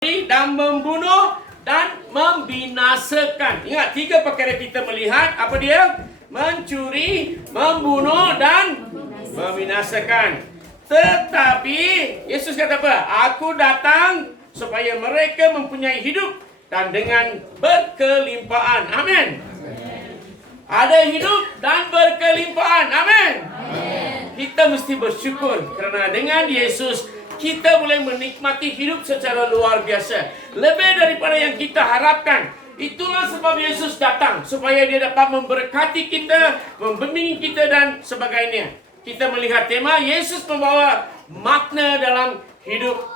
dan membunuh dan membinasakan. Ingat, 3 perkara kita melihat. Apa dia? Mencuri, membunuh dan membinasakan. Tetapi Yesus kata apa? Aku datang supaya mereka mempunyai hidup dan dengan berkelimpahan. Amin. Ada hidup dan berkelimpahan. Amin. Kita mesti bersyukur kerana dengan Yesus kita boleh menikmati hidup secara luar biasa. Lebih daripada yang kita harapkan. Itulah sebab Yesus datang. Supaya dia dapat memberkati kita, membimbing kita dan sebagainya. Kita melihat tema, Yesus membawa makna dalam hidup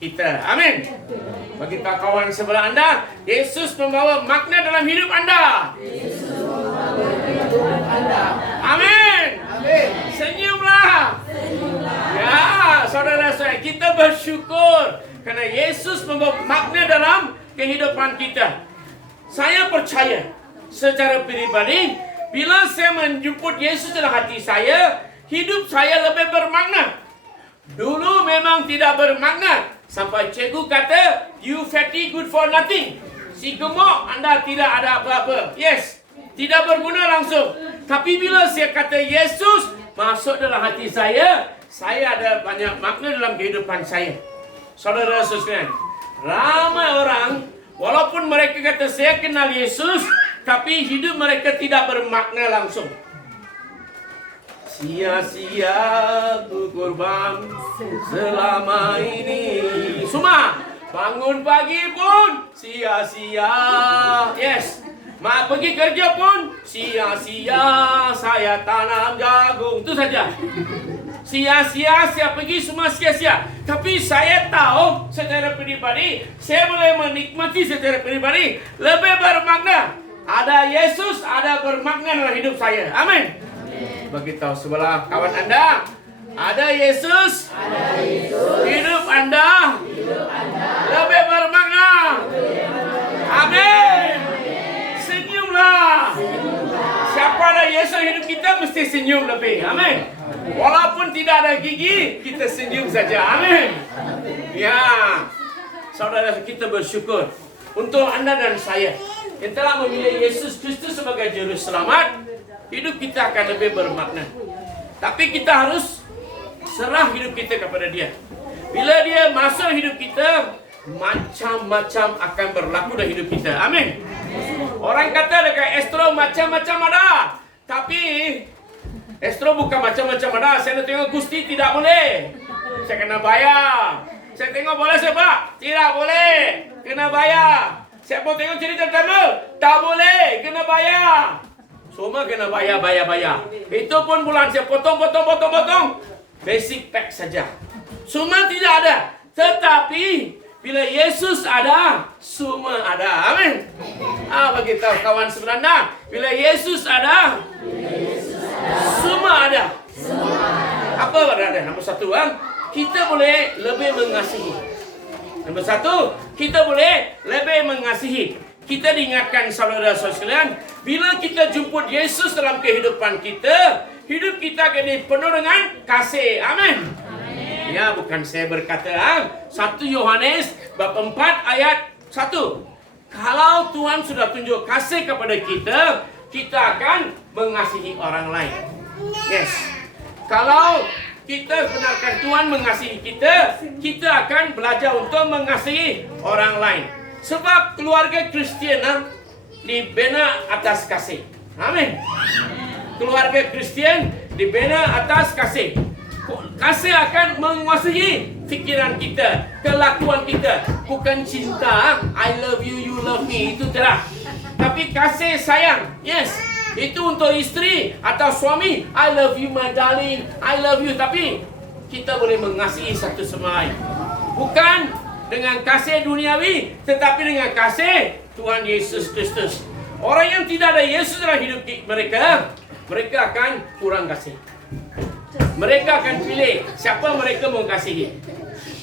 kita. Amin. Bagi kawan sebelah anda, Yesus membawa makna dalam hidup anda. Amin. Senyumlah. Ya, saudara-saudara, kita bersyukur kerana Yesus membawa makna dalam kehidupan kita. Saya percaya secara pribadi, bila saya menjemput Yesus dalam hati saya, hidup saya lebih bermakna. Dulu memang tidak bermakna. Sampai cikgu kata, you fatty good for nothing. Si gemuk, anda tidak ada apa-apa. Yes, tidak berguna langsung. Tapi bila saya kata Yesus masuk dalam hati saya ada banyak makna dalam kehidupan saya. Saudara-saudara, ramai orang, walaupun mereka kata saya kenal Yesus, tapi hidup mereka tidak bermakna langsung. Sia-sia ku korban selama ini. Semua bangun pagi pun sia-sia. Yes. Mak pergi kerja pun sia-sia saya tanam jagung. Itu saja. Sia-sia saya pergi semua sia-sia. Tapi saya tahu secara pribadi, saya boleh menikmati secara pribadi lebih bermakna. Ada Yesus, ada bermakna dalam hidup saya. Amin. Bagi tahu sebelah kawan anda, ada Yesus, hidup anda lebih bermakna. Amin. Senyumlah. Siapa ada Yesus hidup kita mesti senyum lebih. Amin. Walaupun tidak ada gigi, kita senyum saja. Amin. Ya, saudara, kita bersyukur untuk anda dan saya yang telah memilih Yesus Kristus sebagai juru selamat. Hidup kita akan lebih bermakna. Tapi kita harus serah hidup kita kepada dia. Bila dia masuk hidup kita, macam-macam akan berlaku dalam hidup kita. Amin. Orang kata dekat Astro macam-macam ada. Tapi Astro bukan macam-macam ada. Saya nak tengok Gusti tidak boleh. Saya kena bayar. Saya tengok bola sepak, tidak boleh. Kena bayar. Saya pun tengok cerita Tamil, tak boleh. Kena bayar. Semua kena bayar. Itu pun bulan saya potong. Basic pack saja. Semua tidak ada. Tetapi bila Yesus ada, semua ada. Amin. Bagi tahu kawan sebelah anda, bila Yesus ada, semua ada. Apa berada? Nombor 1, kita boleh lebih mengasihi. Nombor 1, kita boleh lebih mengasihi. Kita diingatkan saudara-saudara sekalian, bila kita jemput Yesus dalam kehidupan kita, hidup kita akan dipenuh dengan kasih. Amin. Ya, bukan saya berkata. 1 Yohanes bab 4 ayat 1. Kalau Tuhan sudah tunjuk kasih kepada kita, kita akan mengasihi orang lain. Yes. Kalau kita benarkan Tuhan mengasihi kita, kita akan belajar untuk mengasihi orang lain. Sebab keluarga Kristian dibina atas kasih. Amin. Keluarga Kristian dibina atas kasih. Kasih akan menguasai fikiran kita, kelakuan kita. Bukan cinta, I love you, you love me, itu tidak. Tapi kasih sayang, yes. Itu untuk isteri atau suami, I love you my darling, I love you. Tapi kita boleh mengasihi satu sama lain. Bukan dengan kasih duniawi, tetapi dengan kasih Tuhan Yesus Kristus. Orang yang tidak ada Yesus dalam hidup mereka, mereka akan kurang kasih. Mereka akan pilih siapa mereka mau kasihi.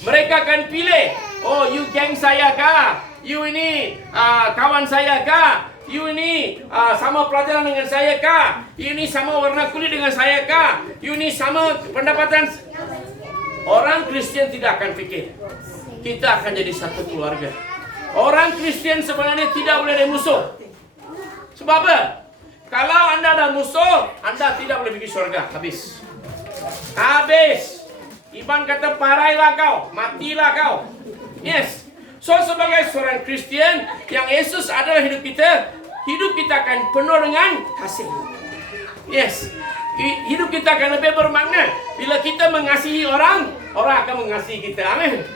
Mereka akan pilih, oh you geng saya kah? You ini kawan saya kah? You ini sama pelajaran dengan saya kah? You ini sama warna kulit dengan saya kah? You ini sama pendapatan. Orang Kristian tidak akan fikir. kita akan jadi satu keluarga. Orang Kristen sebenarnya tidak boleh ada musuh. Sebab apa? Kalau Anda ada musuh, Anda tidak boleh pergi surga. Habis. Habis. Iban kata, parailah kau, matilah kau. Yes. So sebagai seorang Kristen yang Yesus adalah hidup kita akan penuh dengan kasih. Yes. Hidup kita akan lebih bermakna. Bila kita mengasihi orang akan mengasihi kita. Amin.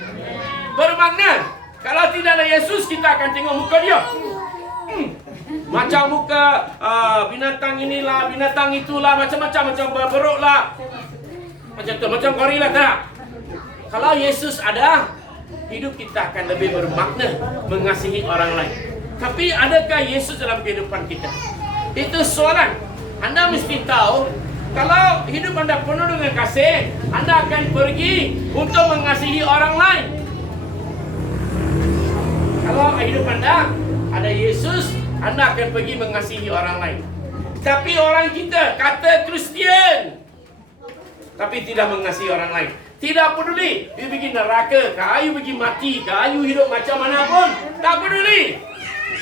Bermakna. Kalau tidak ada Yesus, kita akan tengok muka dia. Macam muka binatang inilah, binatang itulah, macam-macam, macam beruk lah. Macam tu, macam gorila tak? Kalau Yesus ada, hidup kita akan lebih bermakna mengasihi orang lain. Tapi adakah Yesus dalam kehidupan kita? Itu soalan. Anda mesti tahu, kalau hidup Anda penuh dengan kasih, Anda akan pergi untuk mengasihi orang lain. Kalau hidup Anda ada Yesus, Anda akan pergi mengasihi orang lain. Tapi orang kita kata Kristian, tapi tidak mengasihi orang lain. Tidak peduli. You pergi neraka, you pergi mati, you hidup macam mana pun, tak peduli.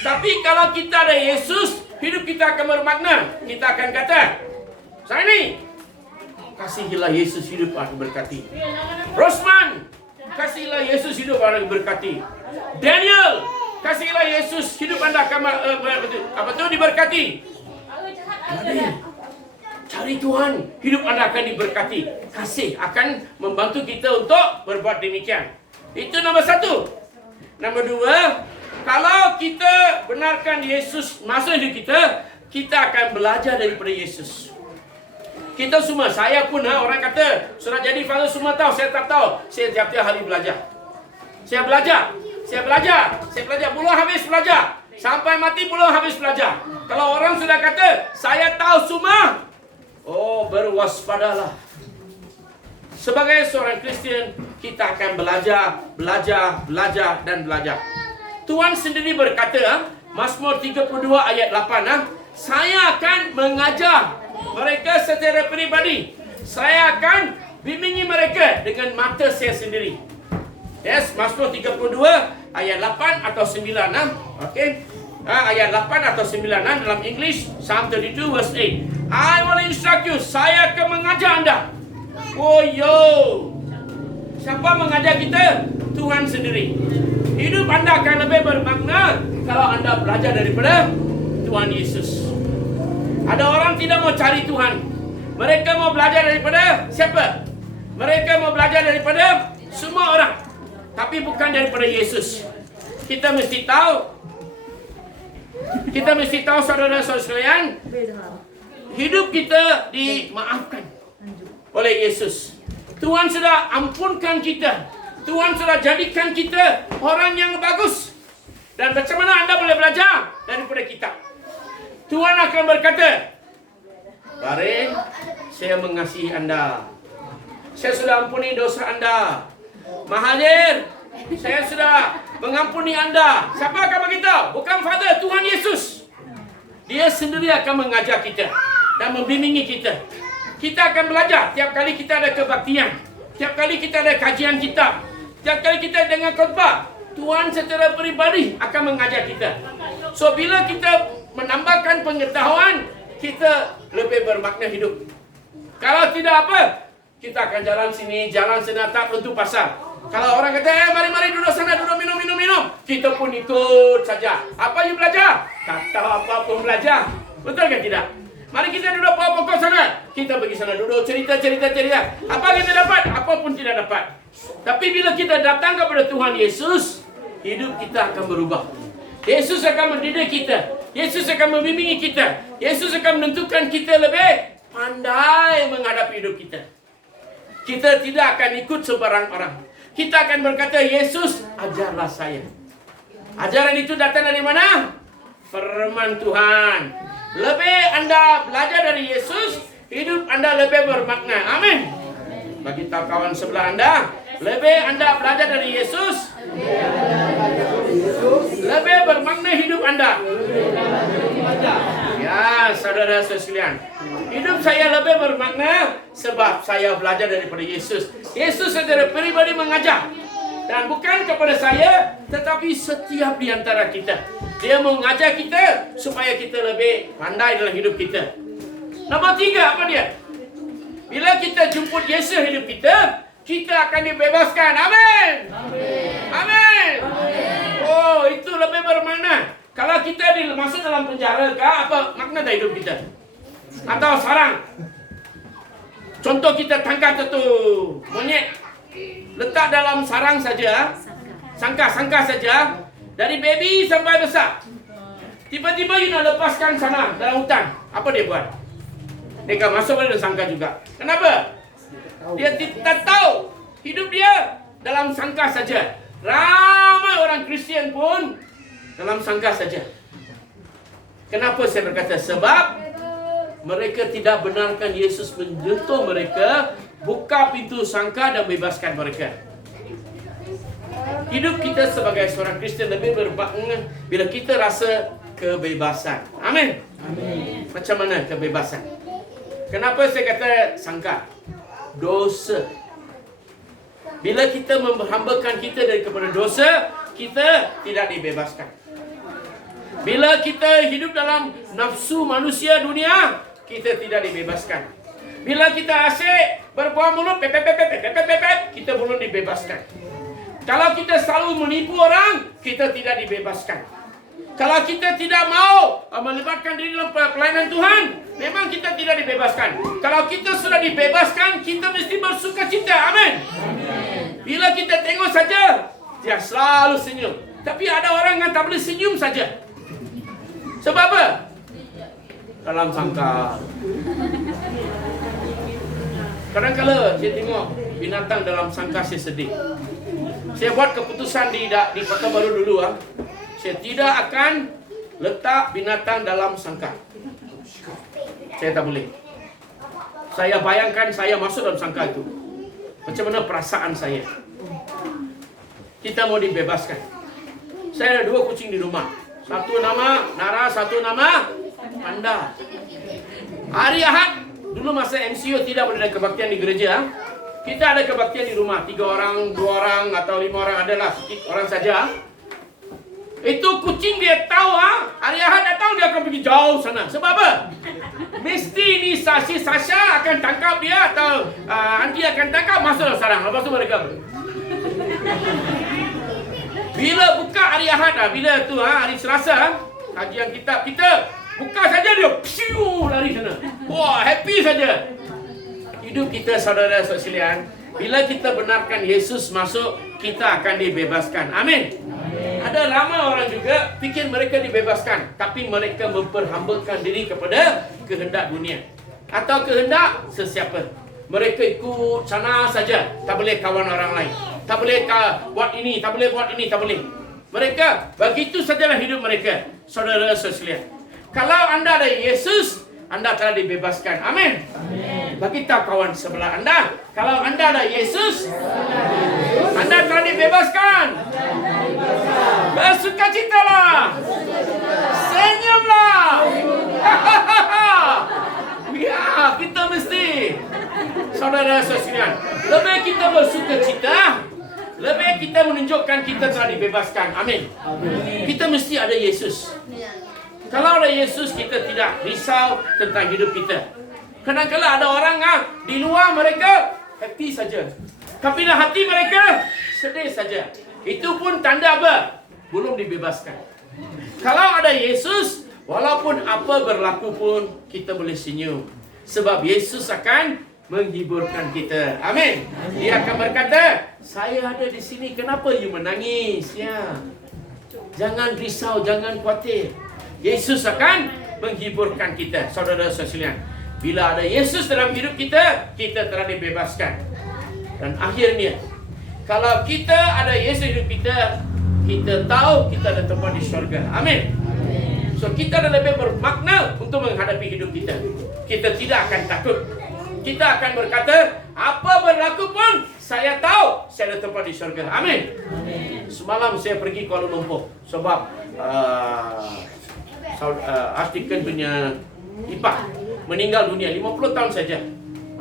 Tapi kalau kita ada Yesus, hidup kita akan bermakna. Kita akan kata, saya ni, kasihilah Yesus hidup aku berkati. Rosman, kasihilah Yesus hidup aku berkati. Daniel, kasihilah Yesus hidup anda akan diberkati. Cari Tuhan, hidup anda akan diberkati. Kasih akan membantu kita untuk berbuat demikian. Itu nombor satu. Nombor dua, kalau kita benarkan Yesus masuk hidup kita, kita akan belajar daripada Yesus. Kita semua, saya pun orang kata, sudah jadi father semua tahu, saya tak tahu. Saya tiap-tiap hari belajar. Saya belajar, belum habis belajar. Sampai mati belum habis belajar. Kalau orang sudah kata, saya tahu semua, oh, berwaspadalah. Sebagai seorang Kristen, kita akan belajar, dan belajar. Tuhan sendiri berkata, Mazmur 32 ayat 8, saya akan mengajar mereka secara pribadi. Saya akan bimbingi mereka dengan mata saya sendiri. Yes, Mazmur 32 ayat 8 atau 9. Okay. Ayat 8 atau 9 dalam English, Psalm 32 verse 8. I will instruct you. Saya akan mengajar anda. Oh yo. Siapa mengajar kita? Tuhan sendiri. Hidup anda akan lebih bermakna kalau anda belajar daripada Tuhan Yesus. Ada orang tidak mau cari Tuhan. Mereka mau belajar daripada siapa? Mereka mau belajar daripada semua orang, tapi bukan daripada Yesus. Kita mesti tahu saudara-saudara sekalian, hidup kita dimaafkan oleh Yesus. Tuhan sudah ampunkan kita. Tuhan sudah jadikan kita orang yang bagus. Dan macam mana anda boleh belajar daripada kita? Tuhan akan berkata, mari, saya mengasihi anda. Saya sudah ampuni dosa anda. Mahathir, saya sudah mengampuni anda. Siapa akan beritahu? Bukan Father, Tuhan Yesus. Dia sendiri akan mengajar kita dan membimbingi kita. Kita akan belajar. Tiap kali kita ada kebaktian, tiap kali kita ada kajian kitab, tiap kali kita dengar khotbah, Tuhan secara pribadi akan mengajar kita. So bila kita menambahkan pengetahuan, kita lebih bermakna hidup. Kalau tidak apa, kita akan jalan sini, jalan sana, tak tentu pasal. Kalau orang kata, mari duduk sana, duduk minum, kita pun ikut saja. Apa you belajar? Tak tahu apa pun belajar. Betul ke tidak? Mari kita duduk pokok sana. Kita pergi sana duduk, cerita. Apa kita dapat? Apa pun tidak dapat. Tapi bila kita datang kepada Tuhan Yesus, hidup kita akan berubah. Yesus akan mendidik kita. Yesus akan membimbingi kita. Yesus akan menentukan kita lebih pandai menghadapi hidup kita. Kita tidak akan ikut sebarang orang. Kita akan berkata, Yesus, ajarlah saya. Ajaran itu datang dari mana? Firman Tuhan. Lebih anda belajar dari Yesus, hidup anda lebih bermakna. Amin. Bagi tahu kawan sebelah anda, lebih anda belajar dari Yesus, lebih bermakna hidup anda. Ya, saudara-saudara sekalian, hidup saya lebih bermakna sebab saya belajar daripada Yesus. Yesus secara pribadi mengajar Dan bukan kepada saya, tetapi setiap di antara kita. Dia mengajar kita supaya kita lebih pandai dalam hidup kita. Nombor 3, apa dia? Bila kita jemput Yesus hidup kita, kita akan dibebaskan. Amin. Amin. Oh, itu lebih bermakna. Kalau kita masuk dalam penjara, apa makna dari hidup kita? Atau sarang. Contoh, kita tangkap satu monyet, letak dalam sarang saja, sangka saja, dari baby sampai besar. Tiba-tiba you nak lepaskan sana dalam hutan, apa dia buat? Dia akan masuk dalam sangka juga. Kenapa? Dia tidak tahu hidup dia dalam sangka saja. Ramai orang Kristian pun dalam sangka saja. Kenapa saya berkata? Sebab mereka tidak benarkan Yesus menyentuh mereka, buka pintu sangka dan bebaskan mereka. Hidup kita sebagai seorang Kristian lebih bermakna bila kita rasa kebebasan. Amin. Amin. Macam mana kebebasan? Kenapa saya kata sangka? Dosa. Bila kita menghambakan kita daripada dosa, kita tidak dibebaskan. Bila kita hidup dalam nafsu manusia dunia, kita tidak dibebaskan. Bila kita asyik berbuat mulut, kita belum dibebaskan. Kalau kita selalu menipu orang, kita tidak dibebaskan. Kalau kita tidak mau melibatkan diri dalam pelayanan Tuhan, memang kita tidak dibebaskan. Kalau kita sudah dibebaskan, kita mesti bersukacita. Amin. Bila kita tengok saja, dia selalu senyum. Tapi ada orang yang tak boleh senyum saja. Sebab apa? Dalam sangka. Kadang-kadang saya tengok binatang dalam sangka, saya sedih. Saya buat keputusan di Kota Baru dulu. Saya tidak akan letak binatang dalam sangka. Saya tak boleh. Saya bayangkan saya masuk dalam sangka itu. Macam mana perasaan saya? Kita mau dibebaskan. Saya ada 2 kucing di rumah. Satu nama Nara, satu nama Panda. Hari Ahad, dulu masa MCO tidak boleh ada kebaktian di gereja. Kita ada kebaktian di rumah. 3 orang, 2 orang, atau 5 orang, adalah sedikit orang saja. Itu kucing dia tahu, hari Ahad datang dia akan pergi jauh sana. Sebab apa? Mesti ni si Sasha akan tangkap dia, atau Andi akan tangkap, masuk dalam sarang. Lepas tu mereka bila buka hari Ahad, bila tu hari Selasa, kajian kitab kita buka saja, dia psiu lari sana. Wah, happy saja. Hidup kita, saudara-saudara sekalian, bila kita benarkan Yesus masuk, kita akan dibebaskan. Amin. Ada ramai orang juga fikir mereka dibebaskan, tapi mereka memperhambakan diri kepada kehendak dunia atau kehendak sesiapa. Mereka ikut sana saja, tak boleh kawan orang lain, tak boleh buat ini, tak boleh buat ini, tak boleh. Mereka begitu sajalah hidup mereka. Saudara sekalian, kalau anda ada Yesus, anda telah dibebaskan. Amin. Bagi tahu kawan sebelah anda, kalau anda ada Yesus, anda telah dibebaskan. Bersukacitalah, senyumlah. Ya, kita mesti, saudara sekalian, lebih kita bersukacita, lebih kita menunjukkan kita telah dibebaskan. Amin. Kita mesti ada Yesus. Kalau ada Yesus, kita tidak risau tentang hidup kita. Kadang-kadang ada orang di luar mereka happy saja, tapi dalam hati mereka sedih saja. Itu pun tanda apa? Belum dibebaskan. Kalau ada Yesus, walaupun apa berlaku pun kita boleh senyum. Sebab Yesus akan menghiburkan kita. Amin. Dia akan berkata, saya ada di sini, kenapa you menangis? Ya. Jangan risau, jangan khawatir. Yesus akan menghiburkan kita. Saudara sekalian, bila ada Yesus dalam hidup kita, kita telah dibebaskan. Dan akhirnya, kalau kita ada Yesus hidup kita, kita tahu kita ada tempat di syurga. Amin. So kita ada lebih bermakna untuk menghadapi hidup kita. Kita tidak akan takut. Kita akan berkata, apa berlaku pun saya tahu saya ada tempat di syurga. Amin. Semalam saya pergi Kuala Lumpur sebab Artikel punya ipar meninggal dunia 50 tahun saja.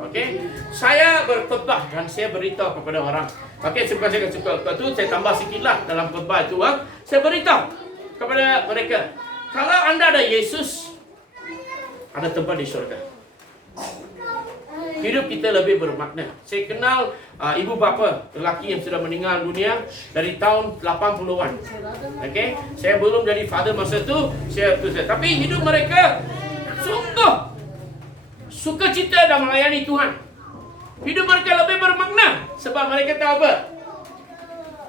Okey, saya berkhotbah dan saya beritahu kepada orang, Okey, sebab saya suka tu, saya tambah sikitlah dalam khotbah itu. Saya beritahu kepada mereka, kalau anda ada Yesus, ada tempat di syurga. Hidup kita lebih bermakna. Saya kenal ibu bapa lelaki yang sudah meninggal dunia dari tahun 80-an. Okey, saya belum jadi father masa tu, tapi hidup mereka sungguh sukacita dan melayani Tuhan. Hidup mereka lebih bermakna sebab mereka tahu apa?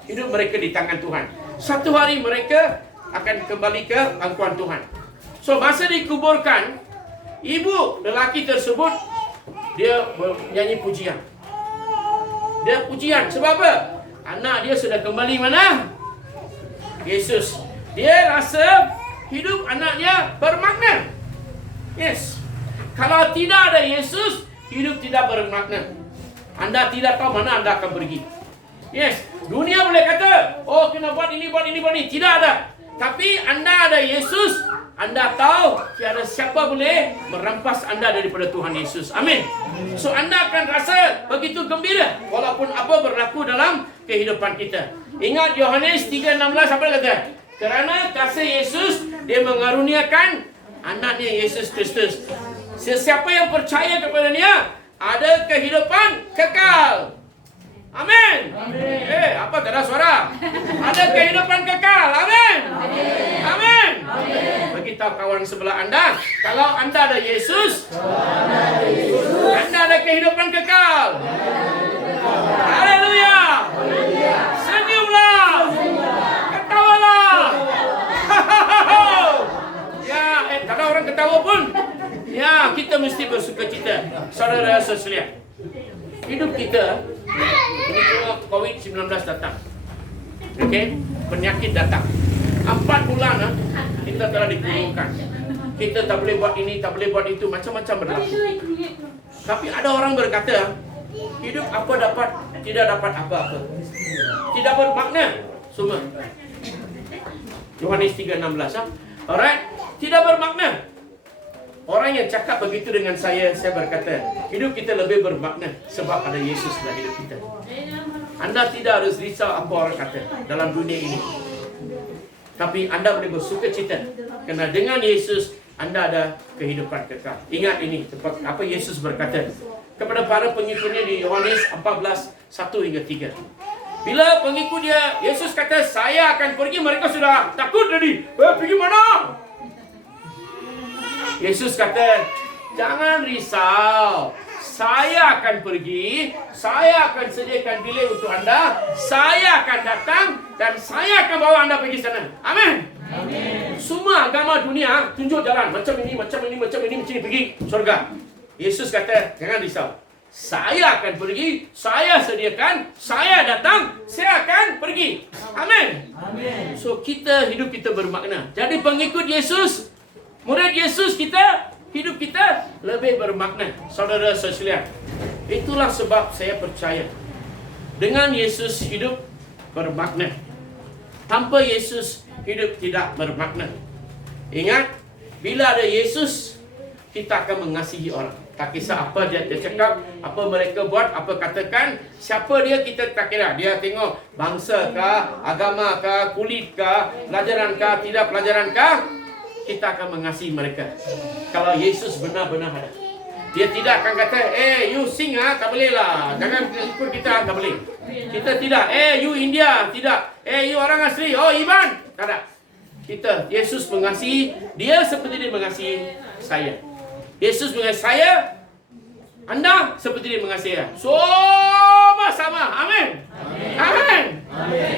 Hidup mereka di tangan Tuhan. Satu hari mereka akan kembali ke pangkuan Tuhan. So masa dikuburkan, ibu lelaki tersebut dia nyanyi pujian. Dia pujian sebab apa? Anak dia sudah kembali mana? Yesus. Dia rasa hidup anak dia bermakna. Yes. Kalau tidak ada Yesus, hidup tidak bermakna. Anda tidak tahu mana anda akan pergi. Yes. Dunia boleh kata, oh kena buat ini, buat ini, buat ini. Tidak ada. Tapi anda ada Yesus, anda tahu tiada siapa boleh merampas anda daripada Tuhan Yesus. Amin. So anda akan rasa begitu gembira walaupun apa berlaku dalam kehidupan kita. Ingat Yohanes 3:16 apa dia kata? Kerana kasih Yesus, dia mengaruniakan anaknya Yesus Kristus. Sesiapa yang percaya kepada-Nya ada kehidupan kekal. Amin. Apa tak ada suara? Ada kehidupan kekal. Amin. Amin. Beritahu kawan sebelah anda, kalau anda ada Yesus, anda ada kehidupan kekal. Haleluya. Senyumlah. Ketawalah. Ya, tak ada orang ketawa pun. Ya, kita mesti bersukacita. Saudara-saudara sekalian, hidup kita ini cuma COVID-19 datang. Okey, penyakit datang. 4 bulan kita telah dikurungkan. Kita tak boleh buat ini, tak boleh buat itu, macam-macam berlaku. Tapi ada orang berkata, hidup apa dapat, tidak dapat apa-apa. Tidak bermakna semua. Yohanes 3:16. Alright, tidak bermakna. Orang yang cakap begitu dengan saya berkata, hidup kita lebih bermakna sebab ada Yesus dalam hidup kita. Anda tidak harus risau apa orang kata dalam dunia ini. Tapi anda boleh bersukacita kerana dengan Yesus anda ada kehidupan kekal. Ingat ini, apa Yesus berkata kepada para pengikutnya di Yohanes 14:1 hingga 3. Bila pengikut dia, Yesus kata, saya akan pergi, mereka sudah takut tadi. Pergi mana? Yesus kata, jangan risau. Saya akan pergi, saya akan sediakan bilik untuk anda, saya akan datang dan saya akan bawa anda pergi sana. Amin. Amin. Semua agama dunia tunjuk jalan macam ini, macam ini, macam ini, macam ini pergi surga. Yesus kata, jangan risau. Saya akan pergi, saya sediakan, saya datang, saya akan pergi. Amin. Amin. So hidup kita bermakna. Jadi pengikut Yesus, murid Yesus kita, hidup kita lebih bermakna. Saudara sekalian, itulah sebab saya percaya dengan Yesus hidup bermakna. Tanpa Yesus hidup tidak bermakna. Ingat, bila ada Yesus, kita akan mengasihi orang. Tak kisah apa dia cakap, apa mereka buat, apa katakan, siapa dia kita tak kira. Dia tengok bangsa kah, agama kah, kulit kah, pelajaran kah, tidak pelajaran kah, kita akan mengasihi mereka. Kalau Yesus benar-benar ada, dia tidak akan kata, you sing tak boleh lah, jangan ikut kita, tak boleh. Kita tidak, you India, tidak. You orang asli, Iban, tak ada. Yesus mengasihi, dia seperti dia mengasihi saya. Yesus mengasihi saya, anda seperti dia mengasihi saya. Semua sama, amin. Amin.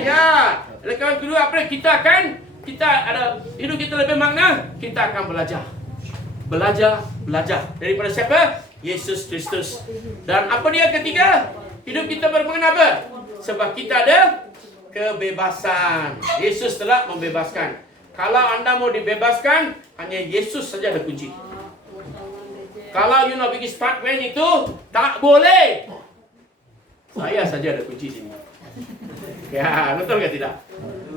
Ya, kawan kedua apa kita ada hidup kita lebih makna, kita akan belajar daripada siapa? Yesus Kristus. Dan apa dia ketiga? Hidup kita bermakna apa? Sebab kita ada kebebasan. Yesus telah membebaskan. Kalau anda mau dibebaskan, hanya Yesus saja ada kunci. Kalau you nak pergi Sparkman itu tak boleh, saya saja ada kunci sini. Ya, betul ke tidak?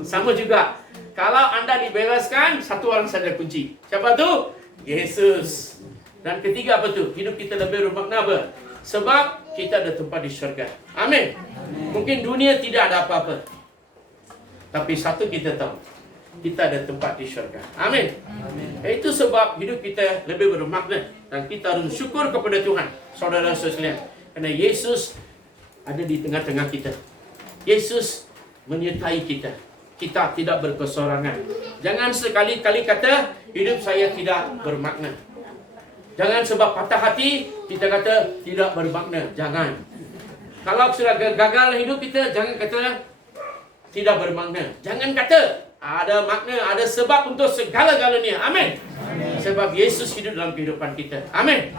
Sama juga, kalau anda dibebaskan, satu orang saja kunci. Siapa tu? Yesus. Dan ketiga apa tu? Hidup kita lebih bermakna apa? Sebab kita ada tempat di syurga. Amin. Mungkin dunia tidak ada apa-apa, tapi satu kita tahu, kita ada tempat di syurga. Amin. Itu sebab hidup kita lebih bermakna, dan kita harus syukur kepada Tuhan, saudara-saudara sekalian, karena Yesus ada di tengah-tengah kita. Yesus menyertai kita. Kita tidak berkesorangan. Jangan sekali-kali kata hidup saya tidak bermakna. Jangan sebab patah hati kita kata tidak bermakna. Jangan. Kalau sudah gagal hidup kita, jangan kata tidak bermakna. Jangan kata ada makna, ada sebab untuk segala-galanya. Amin. Sebab Yesus hidup dalam kehidupan kita. Amin.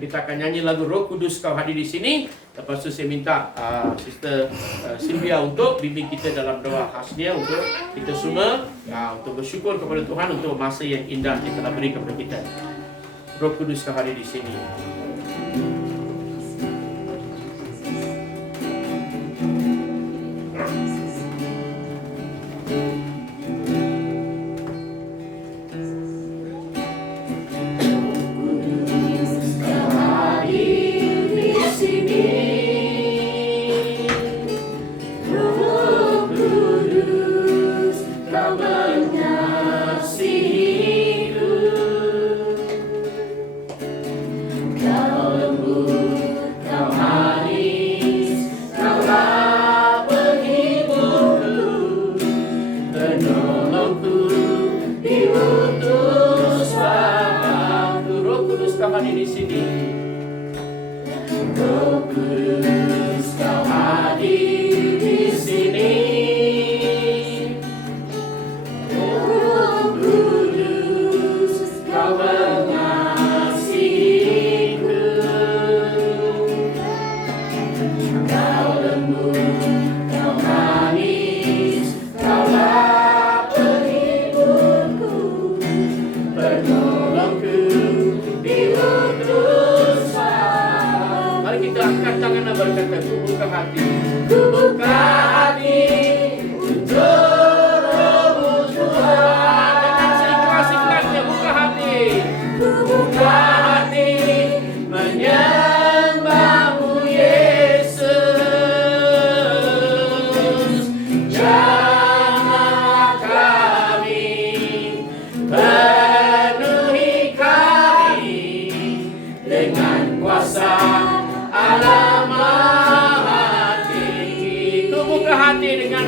Kita akan nyanyi lagu Roh Kudus Kau Hadir di Sini. Lepas itu saya minta Sister Sylvia untuk bimbing kita dalam doa khasnya untuk kita semua, untuk bersyukur kepada Tuhan untuk masa yang indah yang telah beri kepada kita. Roh Kudus Kau Hadir di Sini.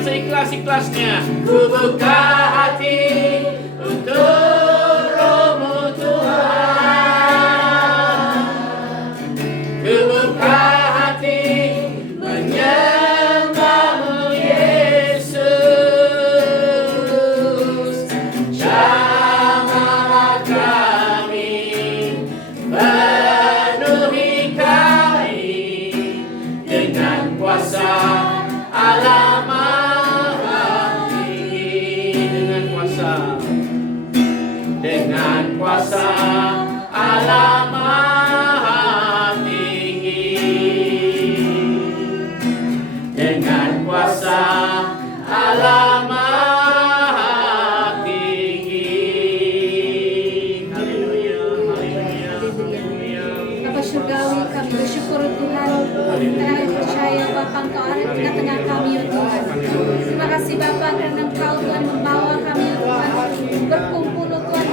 Ikhlas-ikhlasnya ku buka hati untuk Roh-Mu Tuhan. Ku buka hati menyembah-Mu Yesus. Jamahlah kami, penuhi kami dengan kuasa Allah kuasa Allah Maha Tinggi, dengan kuasa Allah Maha Tinggi. Haleluya, haleluya, haleluya. Bapa surgawi, kami bersyukur Tuhan karena kami percaya Bapa Engkau ada di tengah-tengah kami ya Tuhan. Terima kasih Bapa karena Engkau Tuhan membawa kami ya Tuhan berkumpul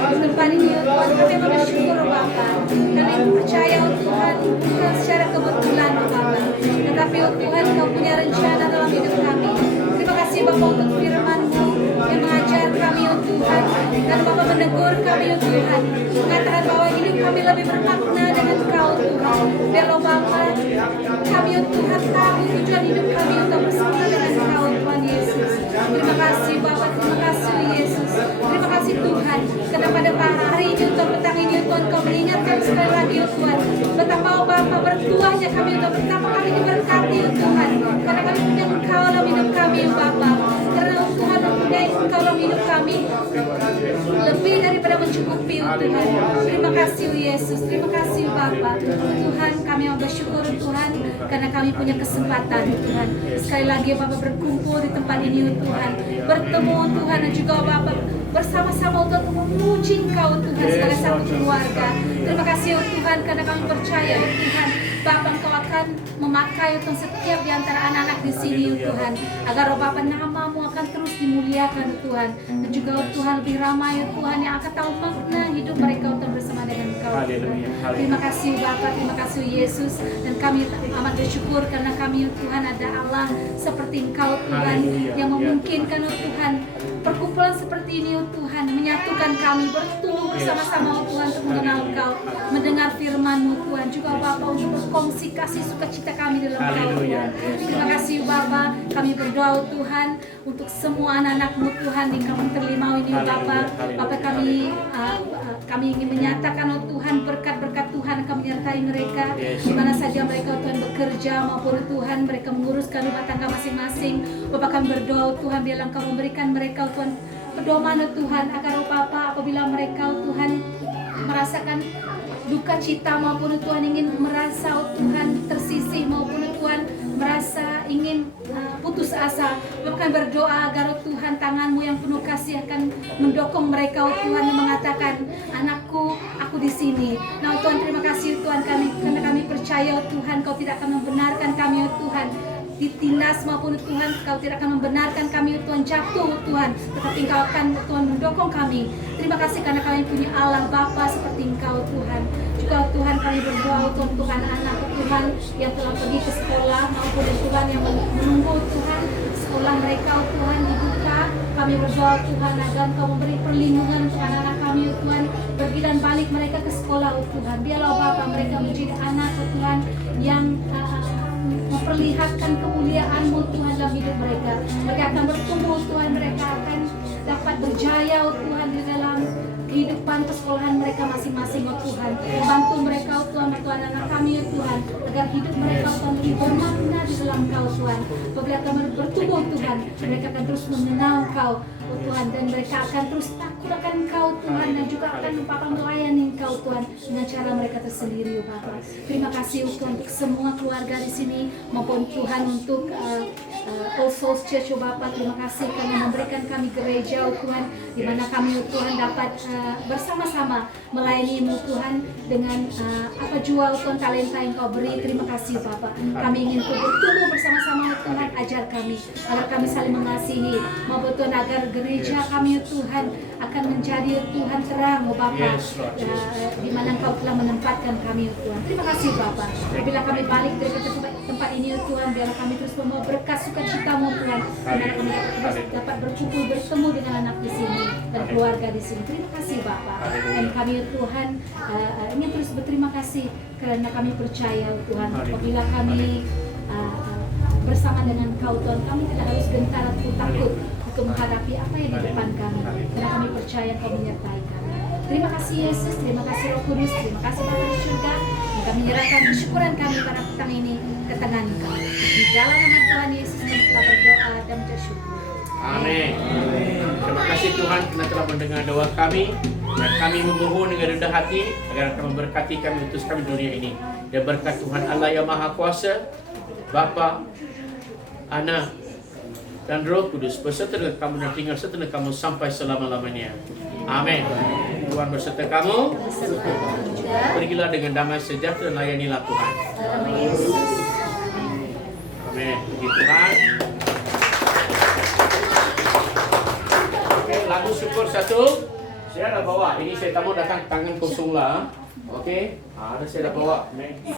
di tempat ini ya Tuhan. Kami bersyukur Bapa karena kami percaya oh Tuhan bukan secara kebetulan oh Bapa, tetapi oh Tuhan Kau punya rencana dalam hidup kami. Terima kasih Bapa untuk firman-Mu yang mengajar kami oh Tuhan, dan Bapa menegur kami oh Tuhan, mengatakan bahwa hidup kami lebih bermakna dengan Kau Tuhan. Biarlah Bapa kami oh Tuhan tahu tujuan hidup kami untuk bersama dengan Kau Tuhan Yesus. Terima kasih Bapa, terima kasih Yesus. Terima kasih Tuhan karena pada hari ini untuk petang ini Tuhan Kau mengingatkan sekali lagi Tuhan betapa Bapa bertuahnya kami untuk betapa kami diberkati Tuhan karena kami punya Engkau dalam hidup kami Bapa, karena Tuhan mempunyai Engkau dalam hidup kami lebih daripada mencukupi Tuhan. Terima kasih Yesus, terima kasih Bapa. Tuhan kami mau bersyukur Tuhan karena kami punya kesempatan Tuhan sekali lagi Bapa berkumpul di tempat ini Tuhan, bertemu Tuhan dan juga Bapa bersama-sama untuk memuji Engkau Tuhan sebagai satu keluarga. Terima kasih Tuhan karena kami percaya Tuhan Bapa Engkau akan memakai Tuhan setiap di antara anak-anak di sini Tuhan, agar Bapa nama-Mu akan terus dimuliakan Tuhan, dan juga Tuhan lebih ramai Tuhan yang akan tahu makna hidup mereka Tuhan bersama dengan Engkau Tuhan. Terima kasih Bapa, terima kasih Yesus, dan kami amat bersyukur karena kami Tuhan ada Allah seperti Engkau Tuhan yang memungkinkan Tuhan perkumpulan seperti ini Tuhan, menyatukan kami bertumbuh bersama-sama Tuhan untuk mengenal Engkau, mendengar firman-Mu Tuhan, juga Bapa untuk berkongsi kasih sukacita kami dalam Engkau Tuhan. Terima kasih Bapa, kami berdoa Tuhan untuk semua anak-anak-Mu Tuhan di kampung Terlimau ini Bapa. Bapa kami ingin menyatakan Tuhan berkat-berkat Tuhan akan menyertai mereka di mana saja mereka Tuhan bekerja maupun Tuhan mereka menguruskan rumah tangga masing-masing. Bapa kami berdoa Tuhan biarlah Engkau memberikan mereka Tuhan pedoman Tuhan agar Bapa apabila mereka Tuhan merasakan duka cita maupun Tuhan ingin merasa Tuhan tersisih maupun Tuhan merasa ingin putus asa, Bapak kami berdoa agar Tuhan tangan-Mu yang penuh kasih akan mendukung mereka Tuhan yang mengatakan anakku aku di sini. Nah Tuhan terima kasih Tuhan karena kami percaya Tuhan Kau tidak akan membenarkan kami Tuhan ditindas maupun Tuhan Kau tidak akan membenarkan kami Tuhan jatuh Tuhan, tetapi Engkau akan Tuhan mendukung kami. Terima kasih karena kami punya Allah Bapa seperti Engkau Tuhan. Juga Tuhan kami berdoa untuk anak-anak Tuhan yang telah pergi ke sekolah maupun Tuhan yang menunggu Tuhan sekolah mereka Tuhan dibuka. Kami berdoa Tuhan agar Engkau memberi perlindungan untuk anak-anak kami Tuhan pergi dan balik mereka ke sekolah Tuhan. Biarlah Bapa mereka menjadi anak Tuhan yang memperlihatkan kemuliaan-Mu Tuhan dalam hidup mereka. Mereka akan bertumbuh Tuhan, mereka akan dapat berjaya Tuhan di dalam kehidupan persekolahan mereka masing-masing Tuhan. Bantu mereka Tuhan, Tuhan anak kami Tuhan, agar hidup mereka Tuhan lebih bermakna di dalam Kau Tuhan. Apabila kami bertumbuh Tuhan, mereka akan terus mengenal Kau Tuhan, dan mereka akan terus takut akan Kau Tuhan, dan juga akan melayani Kau Tuhan dengan cara mereka tersendiri Bapa. Terima kasih Tuhan untuk semua keluarga di sini maupun Tuhan untuk All Souls Church Bapa. Terima kasih karena memberikan kami gereja Tuhan, di mana kami Tuhan dapat bersama-sama melayani-Mu Tuhan dengan apa jual Tuhan talenta yang Kau beri. Terima kasih Bapa. Kami ingin bertumbuh bersama-sama Tuhan, ajar kami agar kami saling mengasihi maupun Tuhan agar gereja kami Tuhan akan menjadi Tuhan terang Bapa, di mana Kau telah menempatkan kami Tuhan. Terima kasih Bapa. Bila kami balik dari tempat ini Tuhan, biarlah kami terus membawa berkat sukacita-Mu Tuhan, biarlah kami dapat berkumpul bertemu dengan anak di sini dan keluarga di sini. Terima kasih Bapa. Dan kami Tuhan ingin terus berterima kasih karena kami percaya Tuhan apabila kami bersama dengan Kau Tuhan, kami tidak harus gentar atau takut untuk menghadapi apa yang di depan kami, karena kami percaya Kau menyertai kami. Terima kasih Yesus, terima kasih Roh Kudus, terima kasih Bapa di surga. Kami menyerahkan kesyukuran kami pada petang ini ke tangan Kau. Di dalam nama Tuhan Yesus kami telah berdoa dan bersyukur. Amin. Terima kasih Tuhan karena telah mendengar doa kami, dan kami memohon dengan rendah hati agar Kau memberkati kami utus kami di dunia ini. Dan berkat Tuhan Allah yang Maha Kuasa, Bapa, Anak, dan Roh Kudus beserta dengan kamu dan tinggal serta dengan kamu sampai selama-lamanya. Amin. Tuhan beserta kamu. Pergilah dengan damai sejahtera dan layanilah Tuhan. Amin. Puji Tuhan. Oke, lagu syukur satu. Saya dah bawa. Ini saya tak mau datang tangan kosong lah. Oke. Ada saya dah bawa.